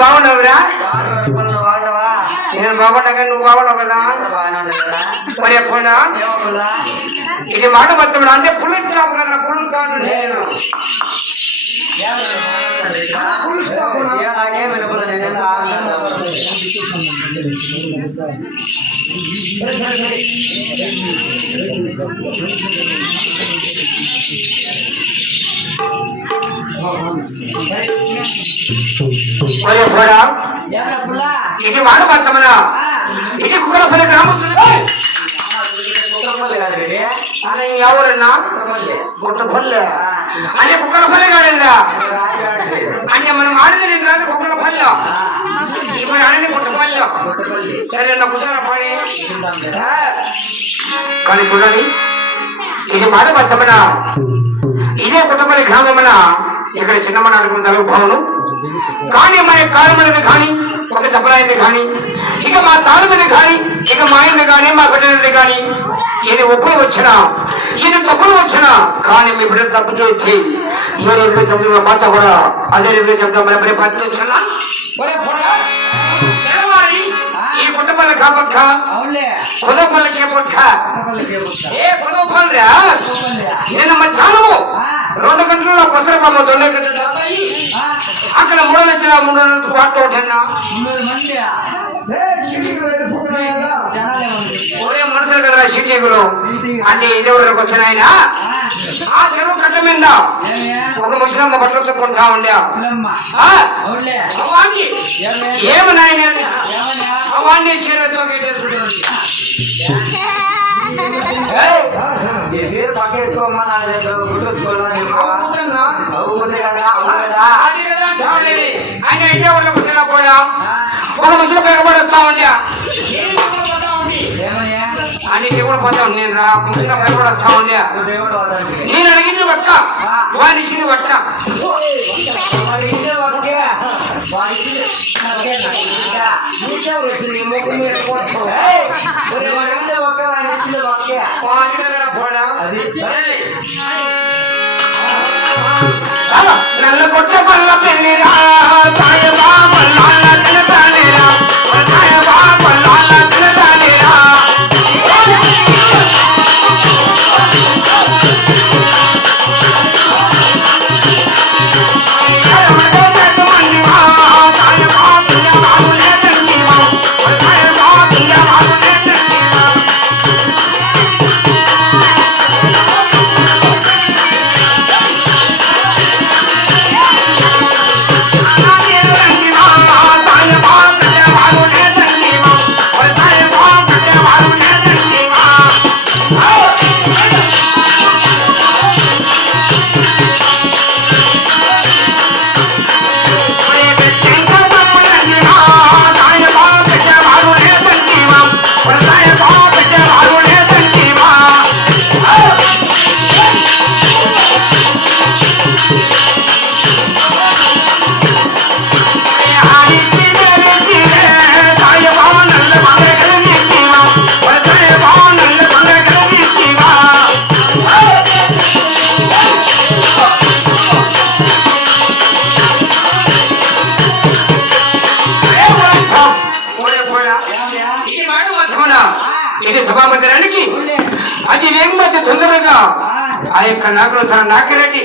బాగున్నావురా? నేను బాగుండగా నువ్వు బాగున్నావు కదా? మరి ఎప్పుడు ఇది మాట మొత్తం అంటే పులు ఇచ్చినావు కదా, పులు కాదు ఇది మాట మొత్తమనా ఇది కుక్కలపల్లి గ్రామం ఎవరన్నా గుట్టపల్లె అంటే కుక్కలపల్లి కాలేదురా అంటే మనం ఆడేది రాదు కుక్కలపల్లె ఇప్పుడు ఆడని గుట్టపల్లె సరే నా కుక్కలపల్లి కానీ చూడండి ఇది మాట మొత్తమనా ఇదే కుట్టపల్లి గ్రామమన ఇక్కడ చిన్నమని అనుకుంటారు భవనం కానీ మా కాళ్ళ మీద కానీ ఒక దెబ్బలాయింది కానీ ఇక మా తాళ్ళ మీద కానీ ఇక మా ఆయన కానీ మా బిడ్డ కానీ ఈయన ఒప్పులు వచ్చినా ఈయన తప్పులు వచ్చినా కానీ మీ బిడ్డ తప్పు చేసి ఏ రీతిలో చెప్తున్న మాట కూడా అదే రీతిలో చెప్తాం మరి పరిచయం ఈ కుటుంబాల కాపక్క కుదపల్లకే పుట్ట ఏ కుదపల్లరా నేను మధ్యాహ్నము 2 గంటల పసరమ్మ దొండ అక్కడ 3 లక్షల 300 పాటు ఒరే మనుషులు కదా సిటీలో అంటే ఇదేవరకు వచ్చిన ఆయన ఆ చెరువు కట్ట మీద ఒక ముసలమ్మ బట్టలతో కొంటా ఉండే ఏమన్నాయన అవాన్ని చీరతో ఆయన ఇంటే వచ్చిన పోయా ఒక ముసలి భయపడొస్తా ఉండే అని దేవుడు పోతా నేను రా ముసలి భయపడొస్తా ఉండే నేను అడిగింది పట్ట వాడి ఇచ్చింది పట్ట నల్ల కొట్ట పల్ల పెళ్ళిరా సాయబా పల్లాల తినతానేరా సాయబా పల్లాల తినతానేరా ఇది సభామందిరానికి అది వేగమతి తొందరగా ఆ యొక్క నాకులు నాకిరెడ్డి